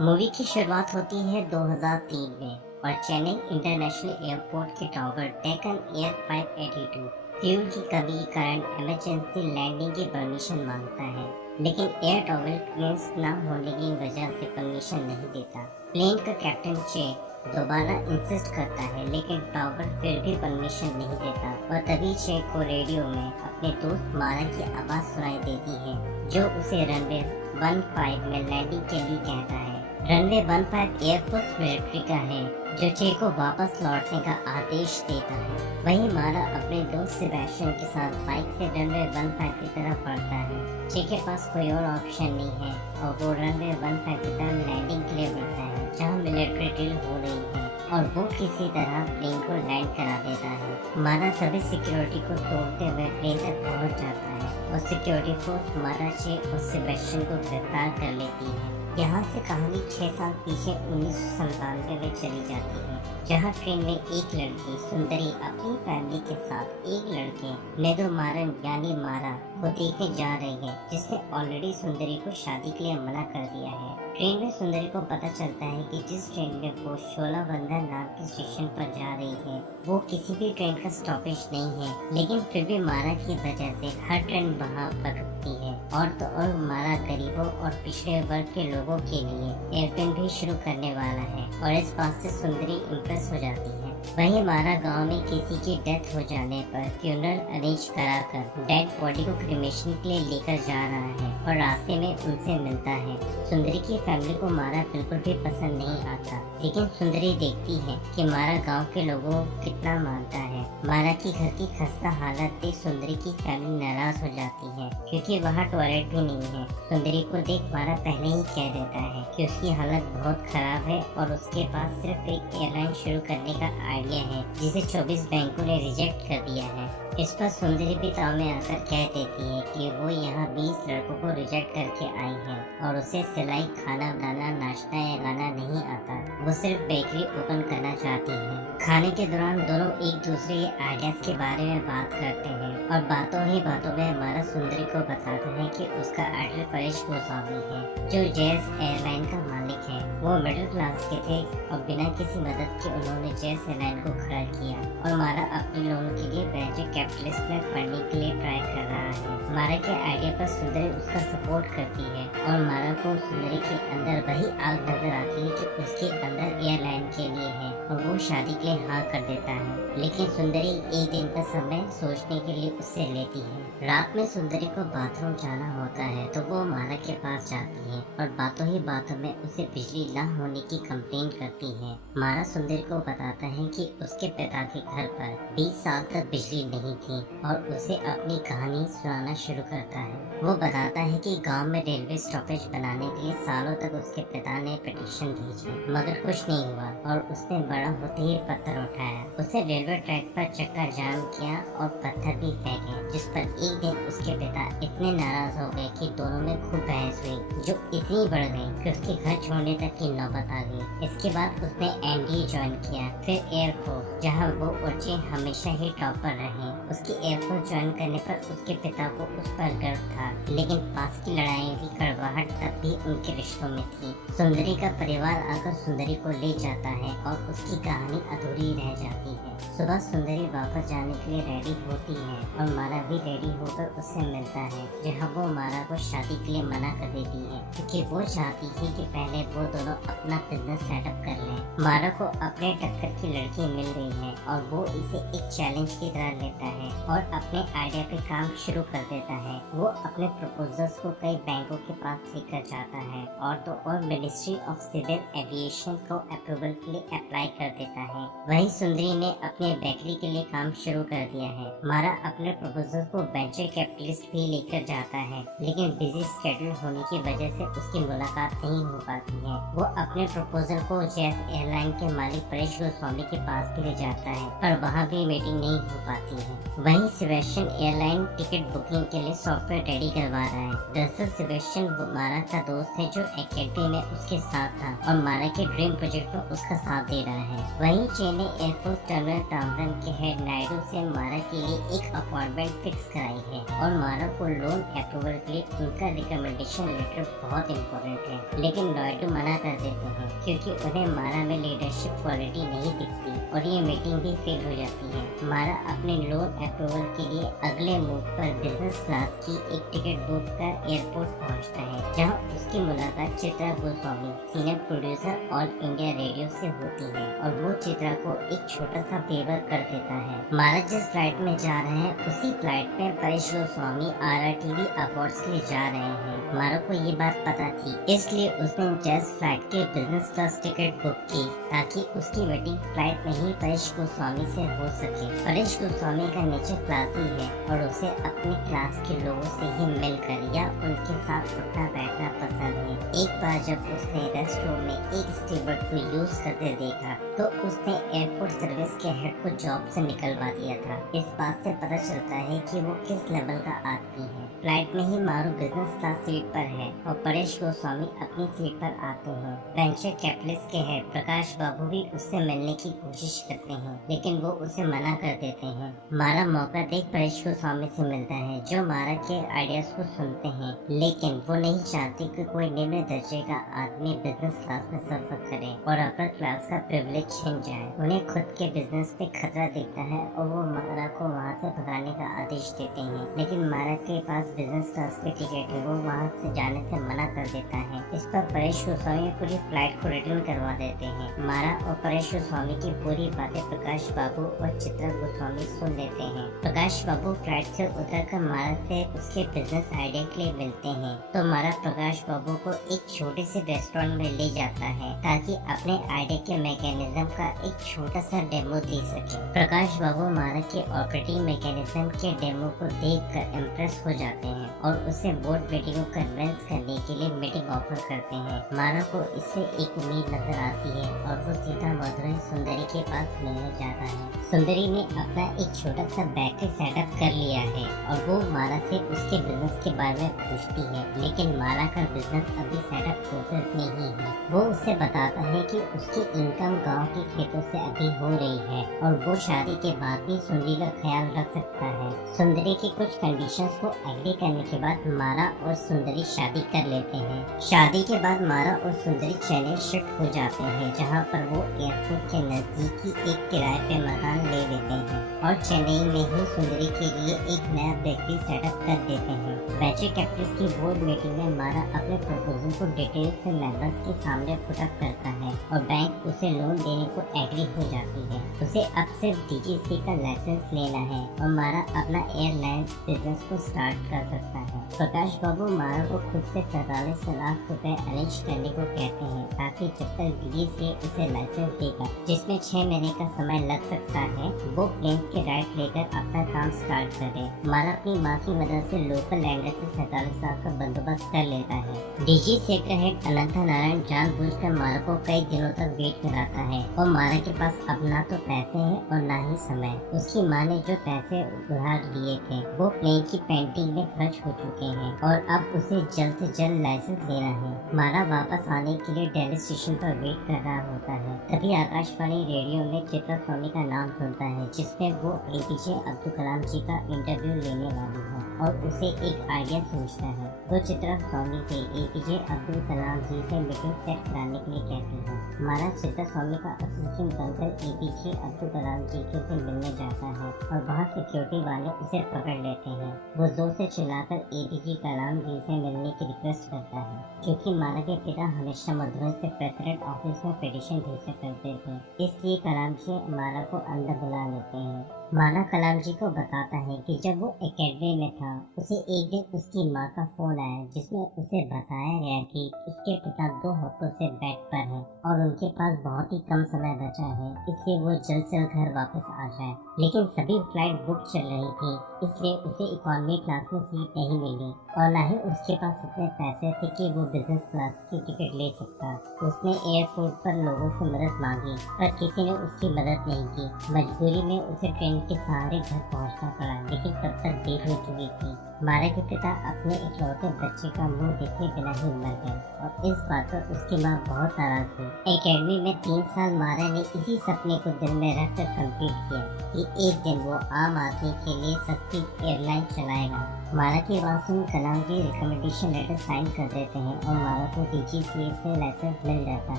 Movie की शुरुआत होती है 2003 में और चेन्नई इंटरनेशनल एयरपोर्ट के टॉवर डेक्कन एयर 582 फ्यूल की कमी के कारण इमरजेंसी लैंडिंग की परमिशन मांगता है, लेकिन एयर टॉवर क्लियरेंस न होने की वजह से परमिशन नहीं देता। प्लेन का कैप्टन चे दोबारा इंसिस्ट करता है, लेकिन टॉवर फिर भी परमिशन नहीं देता और तभी चे को रेडियो में अपने दोस्त मारा की आवाज सुनाई देती है, जो उसे रनवे 15 में लैंडिंग के लिए कहता है। रनवे 15 एयरफोर्स मिलिट्री का है, जो चे को वापस लौटने का आदेश देता है। वहीं मारा अपने दोस्त सेबेस्टियन के साथ बाइक से रनवे 15 की तरफ बढ़ता है। चे के पास कोई और ऑप्शन नहीं है और वो रनवे 15 की तरफ लैंडिंग के लिए बढ़ता है, जहां मिलिट्री ड्रिल हो रही है और वो किसी तरह प्लेन को लैंड करा देता है। मारा सभी सिक्योरिटी को तोड़ते हुए प्लेन तक पहुंच जाता है और सिक्योरिटी फोर्स मारा चे और सेबेस्टियन को गिरफ्तार कर लेती है। यहाँ से कहानी 6 साल पीछे 1997 में चली जाती है, जहाँ ट्रेन में एक लड़की सुंदरी अपनी फैमिली के साथ एक लड़के नेदो मारन यानी मारा को देखने जा रही है, जिसने ऑलरेडी सुंदरी को शादी के लिए मना कर दिया है। ट्रेन में सुंदरी को पता चलता है कि जिस ट्रेन में वो शोलाबंदर नाम के स्टेशन पर जा रही है वो किसी भी ट्रेन का स्टॉपेज नहीं है, लेकिन फिर भी मारा की वजह से हर ट्रेन वहाँ पर रुकती है। और तो और मारा गरीबों और पिछड़े वर्ग के लोगों के लिए एयरप्लेन भी शुरू करने वाला है और इस बात से सुंदरी इम्प्रेस हो जाती है। वहीं मारा गांव में किसी की डेथ हो जाने पर फ्यूनरल अरेंज कराकर डेड बॉडी को क्रिमेशन के लिए लेकर जा रहा है और रास्ते में उनसे मिलता है। सुंदरी की फैमिली को मारा बिल्कुल भी पसंद नहीं आता, लेकिन सुंदरी देखती है कि मारा गांव के लोगों को कितना मानता है। मारा की घर की खस्ता हालत देख सुंदरी की फैमिली नाराज हो जाती है, क्योंकि वहाँ टॉयलेट भी नहीं है। सुंदरी को देख मारा पहले ही कह देता है कि उसकी हालत बहुत खराब है और उसके पास सिर्फ एक एयरलाइन शुरू करने का आइडिया है, जिसे 24 बैंकों ने रिजेक्ट कर दिया है। इस पर सुंदरी भी ताव में आकर कह देती है कि वो यहाँ 20 लड़कों को रिजेक्ट करके आई है और उसे सिलाई, खाना बनाना, नाश्ता या गाना नहीं आता। वो सिर्फ बेकरी ओपन करना चाहती है। खाने के दौरान दोनों एक दूसरे के आइडियाज के बारे में बात करते हैं और बातों ही बातों में मारा सुंदरी को बताता है कि उसका आइडल परेश गोस्वामी है, जो जेज एयरलाइन का मालिक है। वो मिडिल क्लास के थे और बिना किसी मदद के उन्होंने जेज एयरलाइन को खड़ा किया और मारा अपने लोगों के लिए वेंचर कैपिटलिस्ट में पढ़ने के लिए ट्राई कर रहा है। मारा के आइडिया पर सुंदरी उसका सपोर्ट करती है और मारा को सुंदरी के अंदर वही आग नजर आती है जो उसके अंदर एयरलाइन के लिए है और वो शादी के लिए हाँ कर देता है। लेकिन सुंदरी एक दिन का समय सोचने के लिए उससे लेती है। रात में सुंदरी को बाथरूम जाना होता है तो वो मारा के पास जाती है और बातों ही बातों में उसे बिजली न होने की कंप्लेंट करती है। मारा सुंदरी को बताता है कि उसके पिता के घर पर 20 साल तक बिजली नहीं थी और उसे अपनी कहानी सुनाना शुरू करता है। वो बताता है कि गांव में रेलवे स्टॉपेज बनाने के लिए सालों तक उसके पिता ने पिटीशन भेजी, मगर कुछ नहीं हुआ और उसने बड़ा होते ही पत्थर उठाया। उसने रेलवे ट्रैक पर चक्का जाम किया और पत्थर भी फेंके, जिस पर एक दिन उसके पिता इतने नाराज हो गए कि दोनों में खूब बहस हुई, जो इतनी बढ़ गई कि उसके घर छोड़ने तक की नौबत आ गई। इसके बाद उसने एनडीए ज्वाइन किया, फिर एयरफोर्स, जहां वो उर्जे हमेशा ही टॉपर रहे। उसकी एयरफोर्स ज्वाइन करने पर उसके पिता को उस पर गर्व था, लेकिन पास की लड़ाई की कड़वाहट तब भी उनके रिश्तों में थी। सुंदरी का परिवार आकर सुंदरी को ले जाता है और उसकी कहानी अधूरी रह जाती है। सुबह सुंदरी वापस जाने के लिए रेडी होती है और मारा भी रेडी होकर उससे मिलता है, जहां वो मारा को शादी के लिए मना कर देती है, क्योंकि वो चाहती थी कि पहले वो दोनों अपना बिजनेस सेटअप कर लें। मारा को अपने टक्कर की लड़की मिल गई है और वो इसे एक चैलेंज की तरह लेता है और अपने आइडिया पे काम शुरू कर देता है। वो अपने प्रपोजल्स को कई बैंकों के पास लेकर जाता है और तो और मिनिस्ट्री ऑफ सिविल एविएशन को अप्रूवल के लिए अप्लाई कर देता है। वहीं सुंदरी ने अपने बेकरी के लिए काम शुरू कर दिया है। मारा अपने प्रपोजल को वेंचर कैपिटलिस्ट भी लेकर जाता है, लेकिन बिजी स्केड्यूल होने की वजह से उसकी मुलाकात नहीं हो पाती है। वो अपने प्रपोजल को जेज एयरलाइन के मालिक परेश गोस्वामी के पास भी ले जाता है, पर वहाँ भी मीटिंग नहीं हो पाती है। वहीं सेबेस्टियन एयरलाइन टिकट बुकिंग के लिए सॉफ्टवेयर रेडी करवा रहा है। दरअसल सेबेस्टियन मारा का दोस्त है जो एकेडमी में उसके साथ था और मारा के ड्रीम प्रोजेक्ट में उसका साथ दे रहा है। वहीं चेन्नई एयरपोर्ट टर्मिनल टामरन के हेड नायडू से मारा के लिए एक अपॉइंटमेंट फिक्स कराई है और मारा को लोन अप्रूवल के लिए उनका रिकमेंडेशन लेटर बहुत इम्पोर्टेंट है, लेकिन नायडू मना कर देते हैं क्योंकि उन्हें मारा में लीडरशिप क्वालिटी नहीं दिखती और ये मीटिंग भी फेल हो जाती है। मारा अपने लोन अप्रूवल के लिए अगले मूव पर बिजनेस क्लास की एक टिकट बुक कर एयरपोर्ट पहुंचता है, जहां उसकी मुलाकात Chitra Goswami senior producer all India radio से होती है और वो चित्रा को एक छोटा सा फेवर कर देता है। मारा जिस फ्लाइट में जा रहे हैं उसी फ्लाइट में परेश गोस्वामी RRTV अवार्ड्स के लिए जा रहे हैं। मारा को ये बात पता थी, इसलिए उसने जस्ट फ्लाइट के बिजनेस क्लास टिकट बुक की ताकि उसकी मीटिंग फ्लाइट में ही परेश गोस्वामी से हो सके। परेश गोस्वामी का नेचर क्लासी है और उसे अपने क्लास के लोगों से ही मिलकर या उनके साथ उठना बैठना पसंद है। एक बार जब उसने रेस्टोरेंट में एक स्टीवर्ड को यूज करते देखा तो उसने एयरपोर्ट सर्विस के हेड को जॉब से निकलवा दिया था। इस बात से पता चलता है कि वो किस लेवल का आदमी है। फ्लाइट में ही मारू बिजनेस क्लास सीट पर है और परेश गोस्वामी अपनी सीट पर आते हैं। वेंचर कैपिटलिस्ट के हेड प्रकाश बाबू भी उससे मिलने की कोशिश करते हैं, लेकिन वो उसे मना कर देते हैं। मारा मौका देख परेश गोस्वामी से मिलता है जो मारा के आइडियाज को सुनते हैं, लेकिन वो नहीं चाहते कि कोई निम्न दर्जे का आदमी बिजनेस क्लास में सफर करे और अपर क्लास का प्रिविलेज छिन जाए। उन्हें खुद के बिजनेस पे खतरा दिखता है और वो मारा को वहाँ से भगाने का आदेश देते हैं, लेकिन मारा के पास बिजनेस क्लास की टिकट है, वो वहाँ से जाने से मना कर देता है। इस पर परेश गोस्वामी पूरी फ्लाइट को रिटर्न करवा देते हैं। मारा और परेश गोस्वामी की पूरी बातें प्रकाश बाबू और चित्रा गोस्वामी सुन लेते हैं। प्रकाश बाबू फ्लाइट से उतरकर मारा से उसके बिजनेस आइडिया के लिए मिलते हैं, तो मारा प्रकाश बाबू को एक छोटे से रेस्टोरेंट में ले जाता है ताकि अपने आइडिया के मैकेनिज्म का एक छोटा सा डेमो दे सके। प्रकाश बाबू मारा के ऑपरेटिंग मैकेनिज्म के डेमो को देखकर इम्प्रेस हो जाते हैं और उसे बोर्ड मीटिंग को कन्विंस करने के लिए मीटिंग ऑफर करते हैं। मारा को इससे एक उम्मीद नजर आती है और वो सीधा मधुरई सुंदरी के पास मिलने जाता है। सुंदरी ने अपना एक छोटा सा बैटरी सेटअप कर लिया है और वो मारा से उसके बिजनेस के बारे में पूछती है, लेकिन मारा का बिजनेस अभी सेटअप प्रोसेस में ही है। वो उसे बताता है कि उसकी इनकम गांव के खेतों से अभी हो रही है और वो शादी के बाद भी सुंदरी का ख्याल रख सकता है। सुंदरी की कुछ कंडीशंस को एग्री करने के बाद मारा और सुंदरी शादी कर लेते हैं। शादी के बाद मारा और सुंदरी चेन्नई शिफ्ट हो जाते हैं, जहाँ पर वो एयरपोर्ट के नजदीक ही एक किराए पे मकान ले लेते हैं और चेन्नई में ही सुंदरी के लिए एक नया बेकरी सेटअप कर देते हैं। वेंचर कैपिटलिस्ट की बोर्ड मीटिंग में मारा अपने प्रपोजल को डिटेल से मेंबर्स के सामने पुटअप करता है और बैंक उसे लोन देने को एग्री हो जाती है। उसे अब सिर्फ DGC का लाइसेंस लेना है और मारा अपना एयरलाइंस बिजनेस को स्टार्ट कर सकता है। प्रकाश बाबू मारा को खुद से 47 लाख रुपए अरेंज करने को कहते हैं ताकि जब तक DGC उसे लाइसेंस देगा, जिसमें 6 महीने का समय लग सकता है, वो प्लेन के राइट लेकर अपना काम स्टार्ट करे। मारा अपनी माँ की मदद से लोकल लैंडर से 47 लाख का बंदोबस्त कर लेता है। DG सेक्टर हेड अनंत नारायण जानबूझकर मारा को कई दिनों तक वेट कराता है और मारा के पास अब ना तो पैसे हैं और ना ही समय। उसकी माँ ने जो पैसे उधार लिए थे वो प्लेन की पेंटिंग में खर्च हो चुके हैं और अब उसे जल्द से जल्द लाइसेंस लेना है। मारा वापस आने के लिए दिल्ली स्टेशन पर वेट कर रहा होता है, तभी आकाशवाणी रेडियो में चित्रा स्वामी का नाम सुनता है, जिसमें वो APJ अब्दुल कलाम जी का इंटरव्यू लेने वाली है और उसे एक आइडिया सोचता है। वो चित्रा स्वामी से APJ अब्दुल कलाम जी से मीटिंग सेट कराने के लिए कहती है। मारा चित्रा स्वामी का असिस्टेंट बनकर APJ अब्दुल कलाम जी के से मिलने जाता है और वहाँ सिक्योरिटी वाले उसे पकड़ लेते हैं। वो जोर से चिल्लाकर APJ कलाम जी से मिलने की रिक्वेस्ट करता है, क्योंकि मारा के पिता हमेशा मधुबन से प्रेसिडेंट ऑफिस में पिटीशन भेजा करते थे, इसलिए कलाम जी मारा को अंदर बुला लेते हैं। मारा कलाम जी को बताता है कि जब वो एकेडमी में था उसे एक दिन उसकी माँ का फोन आया, जिसमें उसे बताया गया कि उसके पिता 2 हफ्तों से बेड पर हैं और उनके पास बहुत ही कम समय बचा है, इसलिए वो जल्द से जल्द घर वापस आ जाए। लेकिन सभी फ्लाइट बुक चल रही थी, इसलिए उसे इकोनॉमी क्लास में सीट नहीं मिली और न ही उसके पास इतने पैसे थे कि वो बिजनेस क्लास की टिकट ले सकता। उसने एयरपोर्ट पर लोगों से मदद मांगी पर किसी ने उसकी मदद नहीं की। मजबूरी में उसे ट्रेन के सहारे घर पहुंचना पड़ा, लेकिन तब तक देर हो चुकी थी। मारा के पिता अपने इकलौते बच्चे का मुंह देखे बिना ही मर गए और इस बात पर उसकी माँ बहुत नाराज हुई। एकेडमी में 3 साल मारा ने इसी सपने को दिल में रखकर कंप्लीट किया कि एक दिन वो आम आदमी के लिए सस्ती एयरलाइन चलाएगा। मारा की बात सुन कलाम जी रिकमेंडेशन लेटर साइन कर देते हैं और मारा को DGCA से लाइसेंस मिल जाता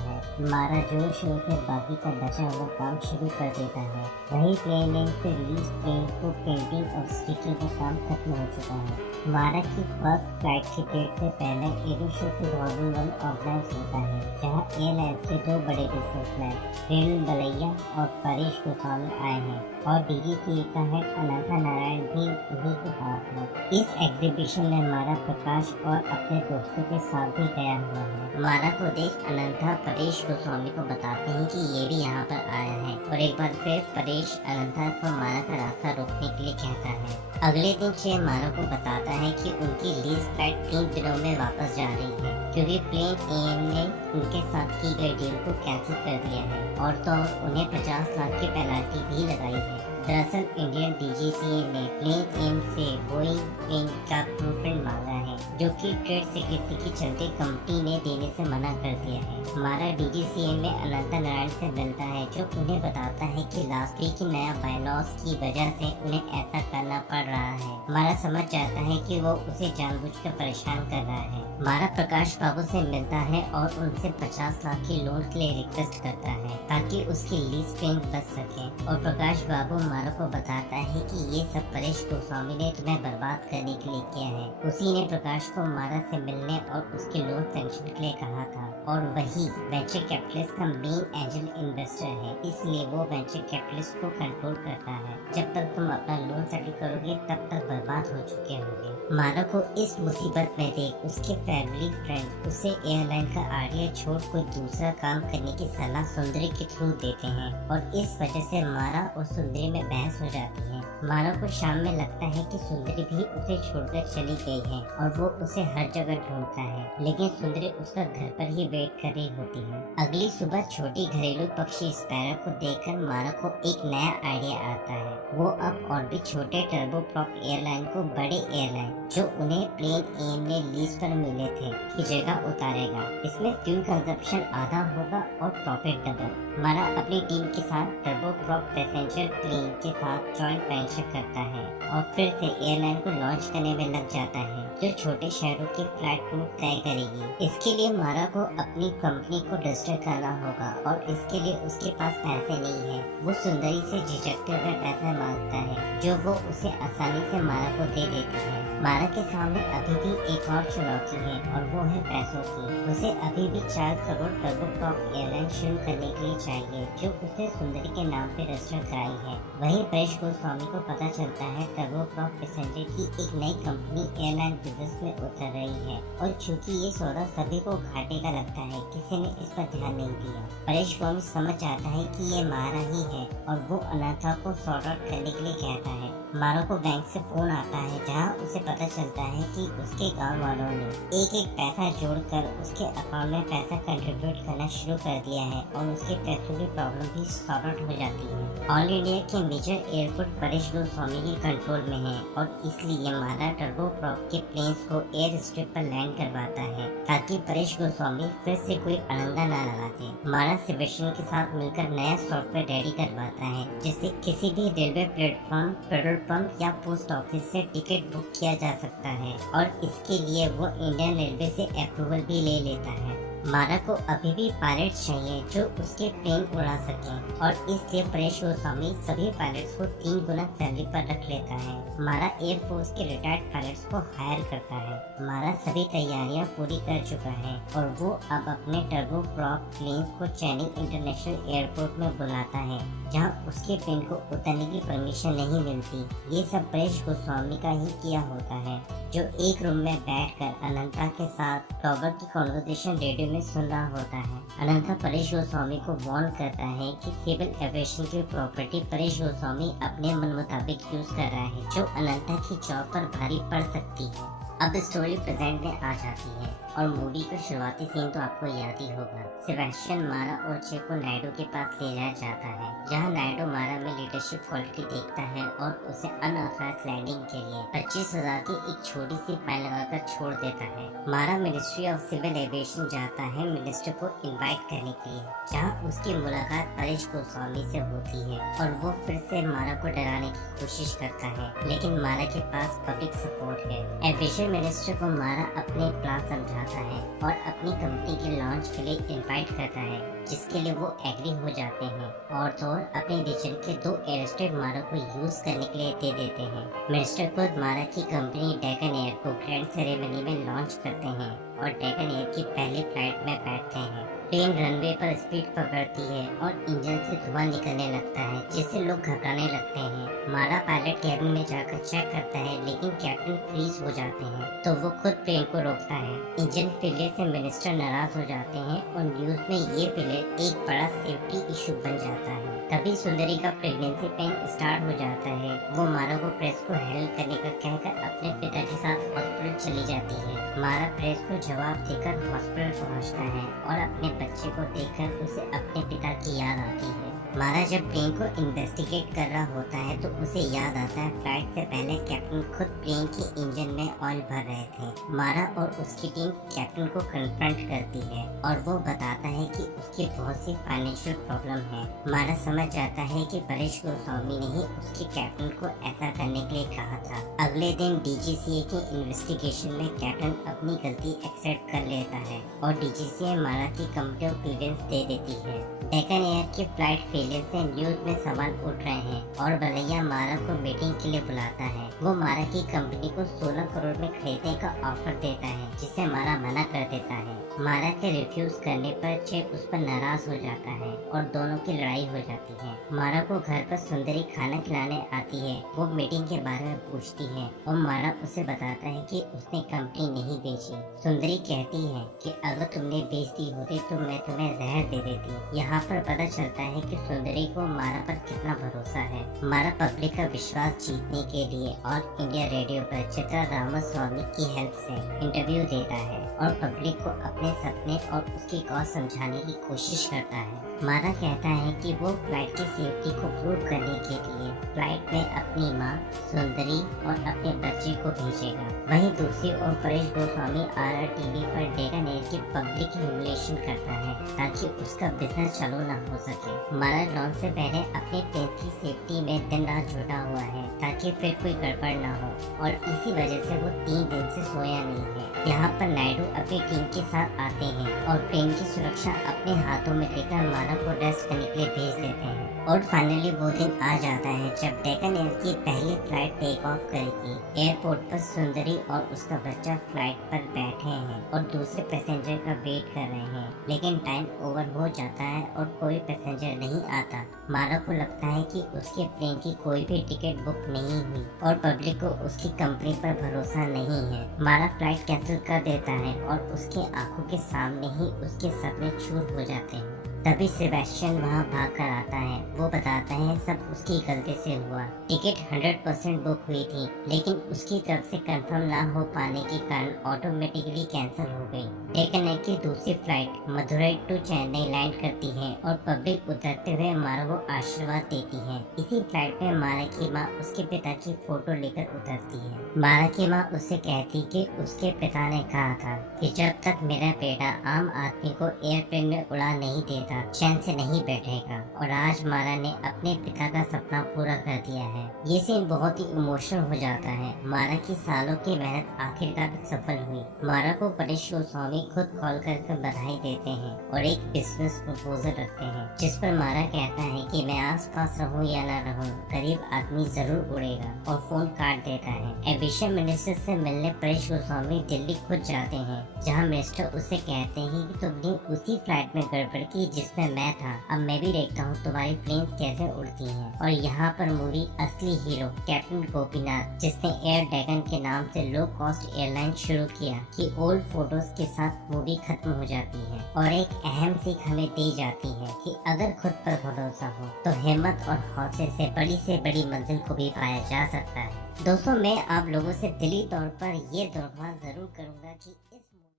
है। मारा जोर शोर से बाकी का बचा हुआ काम शुरू कर देता है। वही प्लेन से लीज प्लेन को पेंटिंग और स्टिकर का काम खत्म हो चुका है। मारा की फर्स्ट फ्लाइट की डेट से पहले एरो शो 2001 ऑर्गेनाइज होता है, जहां एयरलाइंस के 2 बड़े बिजनेसमैन रेणु बलैया और परेश गोस्वामी आए हैं और DGCA का हेड अनंता नारायण भी उन्हीं के साथ है। इस एग्जीबिशन में मारा प्रकाश और अपने दोस्तों के साथ भी गया हुआ है। मारा को देख अनंता परेश गोस्वामी को बताते हैं कि ये भी यहाँ पर आया है और एक बार फिर परेश अनंता को मारा का रास्ता रोकने के लिए कहता है। अगले दिन शे मारा को बताता है कि उनकी लीज फ्लाइट 3 दिनों में वापस जा रही है क्योंकि प्लेन AM ने उनके साथ की गई डील को कैंसिल कर दिया है और तो उन्हें 50 लाख की पेनल्टी भी लगाई है। दरअसल इंडियन DGCA ने प्लेन AM से बोइंग प्लेन का ब्लूप्रिंट मांगा है, जो कि ट्रेड सीक्रेसी के चलते कंपनी ने देने से मना कर दिया है। मारा DGCA में अनंता नारायण से मिलता है, जो उन्हें बताता है कि लास्ट वीक की नया बायलॉज की वजह से उन्हें ऐसा करना पड़ रहा है। मारा समझ जाता है कि वो उसे जानबूझकर परेशान कर रहा है। मारा प्रकाश बाबू से मिलता है और उनसे 50 लाख की लोन के लिए रिक्वेस्ट करता है ताकि उसकी लीज पेन बच सके और प्रकाश बाबू मारा को बताता है कि ये सब परेश गोस्वामी ने तुम्हें बर्बाद करने के लिए किया है। उसी ने प्रकाश को मारा से मिलने और उसके लोन सैंक्शन के लिए कहा था और वही वेंचर कैपिटलिस्ट का मेन एंजल इन्वेस्टर है, इसलिए वो वेंचर कैपिटलिस्ट को कंट्रोल करता है। जब तक तुम अपना लोन सेटल करोगे तब तक बर्बाद हो चुके होंगे। मारा को इस मुसीबत में देख उसके फैमिली फ्रेंड उसे एयरलाइन का आइडिया छोड़ कोई दूसरा काम करने की सलाह सुंदरी के थ्रू देते हैं और इस वजह से मारा और सुंदरी में बहस हो जाती है। मारा को शाम में लगता है कि सुंदरी भी उसे छोड़कर चली गई है और वो उसे हर जगह ढूंढता है, लेकिन सुंदरी उसका घर पर ही वेट कर रही होती है। अगली सुबह छोटी घरेलू पक्षी स्पैरो को देखकर मारा को एक नया आइडिया आता है। वो अब और भी छोटे टर्बोप्रॉप एयरलाइन को बड़े एयरलाइन जो उन्हें प्लेन AM ने लीज पर मिले थे की जगह उतारेगा। इसमें फ्यूल कंजप्शन आधा होगा और प्रॉफिट डबल। मारा अपनी टीम के साथ टर्बोप्रॉप पैसेंजर प्लेन के साथ जॉइंट वेंचर करता है और फिर से एयरलाइन को लॉन्च करने में लग जाता है, जो छोटे शहरों की फ्लाइट रूट तय करेगी। इसके लिए मारा को अपनी कंपनी को रजिस्टर करना होगा और इसके लिए उसके पास पैसे नहीं है। वो सुंदरी से झिझकते हुए पैसे मांगता है, जो वो उसे आसानी से मारा को दे देती है। मारा के सामने अभी भी एक और चुनौती है और वो है पैसों की। उसे अभी भी 4 करोड़ टर्बोप्रॉप एयरलाइन शुरू करने के लिए चाहिए, जो उसने सुंदरी के नाम पे रजिस्टर कराई है। वहीं परेश गोस्वामी को पता चलता है टर्बोप्रॉप पैसेंजर की एक नई कंपनी एयरलाइन बिजनेस में उतर रही है और चूंकि ये सौदा सभी को घाटे का लगता है, किसी ने इस पर ध्यान नहीं दिया। परेश गोस्वामी समझ जाता है कि ये मारा ही है और वो अनाथा को सॉर्ट आउट करने के लिए कहता है। मारा को बैंक से फोन आता है, जहाँ उसे पता चलता है कि उसके गांव वालों ने एक पैसा जोड़कर उसके अकाउंट में पैसा कंट्रीब्यूट करना शुरू कर दिया है और उसके पैसों की प्रॉब्लम भी सॉर्ट आउट हो जाती है। ऑल इंडिया के मेजर एयरपोर्ट परेश गोस्वामी के कंट्रोल में है और इसलिए मारा टर्बोप्रॉप के प्लेन्स को एयर स्ट्रिप पर लैंड करवाता है ताकि परेश गोस्वामी फिर से कोई अड़ंगा न लगा दे। मारा सेबेस्टियन के साथ मिलकर नया सॉफ्टवेयर रेडी करवाता है, जिससे किसी भी रेलवे प्लेटफॉर्म, पेट्रोल पंप या पोस्ट ऑफिस से टिकट बुक किया जा सकता है और इसके लिए वो इंडियन रेलवे से अप्रूवल भी ले लेता है। मारा को अभी भी पायलट्स चाहिए जो उसके प्लेन उड़ा सकें और इसलिए परेश गोस्वामी सभी पायलट्स को 3 गुना सैलरी पर रख लेता है। मारा एयरफोर्स के रिटायर्ड पायलट्स को हायर करता है। मारा सभी तैयारियां पूरी कर चुका है और वो अब अपने टर्बोप्रॉप प्लेन्स को चेन्नई इंटरनेशनल एयरपोर्ट में बुलाता है, जहां उसके प्लेन को उतरने की परमिशन नहीं मिलती। ये सब परेश गोस्वामी का ही किया होता है, जो एक रूम में बैठकर अनंता के साथ टॉवर की कॉन्वर्सेशन रेडियो में सुन रहा होता है। अनंता परेश गोस्वामी को वार्न करता है कि सिविल एविएशन की प्रॉपर्टी परेश गोस्वामी अपने मन मुताबिक यूज कर रहा है, जो अनंता की जॉब पर भारी पड़ सकती है। अब स्टोरी प्रेजेंट में आ जाती है और मूवी का शुरुआती सीन तो आपको याद ही होगा। सेबेस्टियन मारा और चे को नायडू के पास ले जाया जाता है, जहां नायडू मारा में लीडरशिप क्वालिटी देखता है और उसे अनऑथराइज्ड लैंडिंग के लिए 25,000 की एक छोटी सी फाइन लगाकर छोड़ देता है। मारा मिनिस्ट्री ऑफ सिविल एविएशन जाता है मिनिस्टर को इन्वाइट करने के लिए, जहाँ उसकी मुलाकात परेश गोस्वामी से होती है और वो फिर से मारा को डराने की कोशिश करता है, लेकिन मारा के पास पब्लिक सपोर्ट है। एविएशन मिनिस्टर को मारा अपने प्लान समझाता है और अपनी कंपनी के लॉन्च के लिए इनवाइट करता है, जिसके लिए वो एग्री हो जाते हैं और तो अपने रीजन के 2 अरेस्टेड मारा को यूज करने के लिए दे देते हैं। मिनिस्टर खुद मारा की कंपनी डेकन एयर को ग्रैंड सेरेमनी में लॉन्च करते हैं और डेकन एयर की पहली फ्लाइट में बैठते हैं। प्लेन रनवे पर स्पीड पकड़ती है और इंजन से धुआं निकलने लगता है, जिससे लोग घबराने लगते हैं। मारा पायलट कैबिन में जाकर चेक करता है, लेकिन कैप्टन फ्रीज हो जाते हैं, तो वो खुद प्लेन को रोकता है। इंजन फेलियर से मिनिस्टर नाराज हो जाते हैं और न्यूज में ये फेलियर एक बड़ा सेफ्टी इशू बन जाता है। तभी सुंदरी का प्रेगनेंसी पेन स्टार्ट हो जाता है। वो मारा को प्रेस को हेल्प करने का कहकर अपने पिता के साथ हॉस्पिटल चली जाती है। मारा प्रेस को जवाब देकर हॉस्पिटल पहुंचता है और अपने बच्चे को देखकर उसे अपने पिता की याद आती है। मारा जब प्लेन को इन्वेस्टिगेट कर रहा होता है तो उसे याद आता है फ्लाइट से पहले कैप्टन खुद प्लेन के इंजन में ऑयल भर रहे थे। मारा और उसकी टीम कैप्टन को कन्फ्रंट करती है और वो बताता है कि उसकी बहुत सी फाइनेंशियल प्रॉब्लम है। मारा समझ जाता है कि परेश गोस्वामी ने ही उसके कैप्टन को ऐसा करने के लिए कहा था। अगले दिन डीजीसीए की इन्वेस्टिगेशन में कैप्टन अपनी गलती एक्सेप्ट कर लेता है और डीजीसीए मारा की कंपनी को क्लियरेंस दे देती है। डेकन एयर की फ्लाइट फेलियर से न्यूज में सवाल उठ रहे हैं और बलैया मारा को मीटिंग के लिए बुलाता है। वो मारा की कंपनी को 16 करोड़ में खरीदने का ऑफर देता है, जिसे मारा मना कर देता है। मारा के रिफ्यूज करने पर चे उस पर नाराज हो जाता है और दोनों की लड़ाई हो जाती है। मारा को घर पर सुंदरी खाना खिलाने आती है। वो मीटिंग के बारे में पूछती है और मारा उसे बताता है कि उसने कंपनी नहीं बेची। सुंदरी कहती है कि अगर तुमने बेच दी होती तो मैं तुम्हें जहर दे देती। यहाँ पर पता चलता है कि सुंदरी को मारा पर कितना भरोसा है। मारा पब्लिक का विश्वास जीतने के लिए और इंडिया रेडियो पर चित्रा रामास्वामी की हेल्प से इंटरव्यू देता है और पब्लिक को अपने सपने और उसकी कॉज समझाने की कोशिश करता है। मारा कहता है कि वो फ्लाइट की सेफ्टी को प्रूव करने के लिए फ्लाइट में अपनी माँ सुंदरी और अपने बच्चे को भेजेगा। वहीं दूसरी ओर परेश गोस्वामी RRTV पर डेकन एयर की पब्लिक ह्यूमिलिएशन करता है ताकि उसका बिजनेस चालू न हो सके। मारा लॉन्च से पहले अपने प्लेन की सेफ्टी में दिन रात जुटा हुआ है ताकि फिर कोई गड़बड़ न हो और इसी वजह से वो 3 दिन से सोया नहीं है। यहाँ पर नायडू अपनी टीम के साथ आते हैं और प्लेन की सुरक्षा अपने हाथों में लेकर मारा को रेस्ट करने के लिए भेज देते हैं। और फाइनली वो दिन आ जाता है जब डेकन एयर की पहली फ्लाइट टेक ऑफ करेगी। एयरपोर्ट पर सुंदरी और उसका बच्चा फ्लाइट पर बैठे हैं और दूसरे पैसेंजर का वेट कर रहे हैं, लेकिन टाइम ओवर हो जाता है और कोई पैसेंजर नहीं आता। मारा को लगता है कि उसके प्लेन की कोई भी टिकट बुक नहीं हुई और पब्लिक को उसकी कंपनी पर भरोसा नहीं है। मारा फ्लाइट कैंसिल कर देता है और उसके आंखों के सामने ही उसके सपने चूर हो जाते हैं। तभी सेबेस्टियन वहाँ भाग कर आता है। वो बताता है सब उसकी गलती से हुआ। टिकट 100% बुक हुई थी, लेकिन उसकी तरफ से कंफर्म ना हो पाने के कारण ऑटोमेटिकली कैंसिल हो गई। डेकन एयर की दूसरी flight Madurai to Chennai land करती है और पब्लिक उतरते हुए मारा को आशीर्वाद देती है। इसी फ्लाइट में मारा की माँ उसके पिता की फोटो लेकर उतरती है। मारा की माँ उससे कहती कि उसके पिता ने कहा था कि जब तक मेरा बेटा आम आदमी को एयरप्लेन में उड़ा नहीं देता चैन से नहीं बैठेगा, और आज मारा ने अपने पिता का सपना पूरा कर दिया है। ये सीन बहुत ही इमोशनल हो जाता है। मारा की सालों की मेहनत आखिरकार सफल हुई। मारा को परेश गोस्वामी खुद कॉल कर बधाई देते हैं और एक बिजनेस प्रपोजल रखते हैं, जिस पर मारा कहता है कि मैं आस पास रहूं या ना रहूं, गरीब आदमी जरूर उड़ेगा, और फोन काट देता है। एविएशन मिनिस्टर से मिलने परेश गोस्वामी दिल्ली खुद जाते हैं, जहाँ मिनिस्टर उससे कहते हैं कि तुमने उसी फ्लाइट में गड़बड़ की जिसमें मैं था, अब मैं भी देखता हूँ तुम्हारी प्लेन्स कैसे उड़ती हैं। और यहाँ पर मूवी असली हीरो कैप्टन गोपीनाथ, जिसने एयर ड्रैगन के नाम से लो कॉस्ट एयरलाइन शुरू किया, की ओल्ड फोटोज के साथ मूवी खत्म हो जाती है और एक अहम सीख हमें दी जाती है कि अगर खुद पर भरोसा हो तो हिम्मत और हौसले से बड़ी मंजिल को भी पाया जा सकता है। दोस्तों, मैं आप लोगों से दिली तौर पर ये दरख्वास्त जरूर करूंगा कि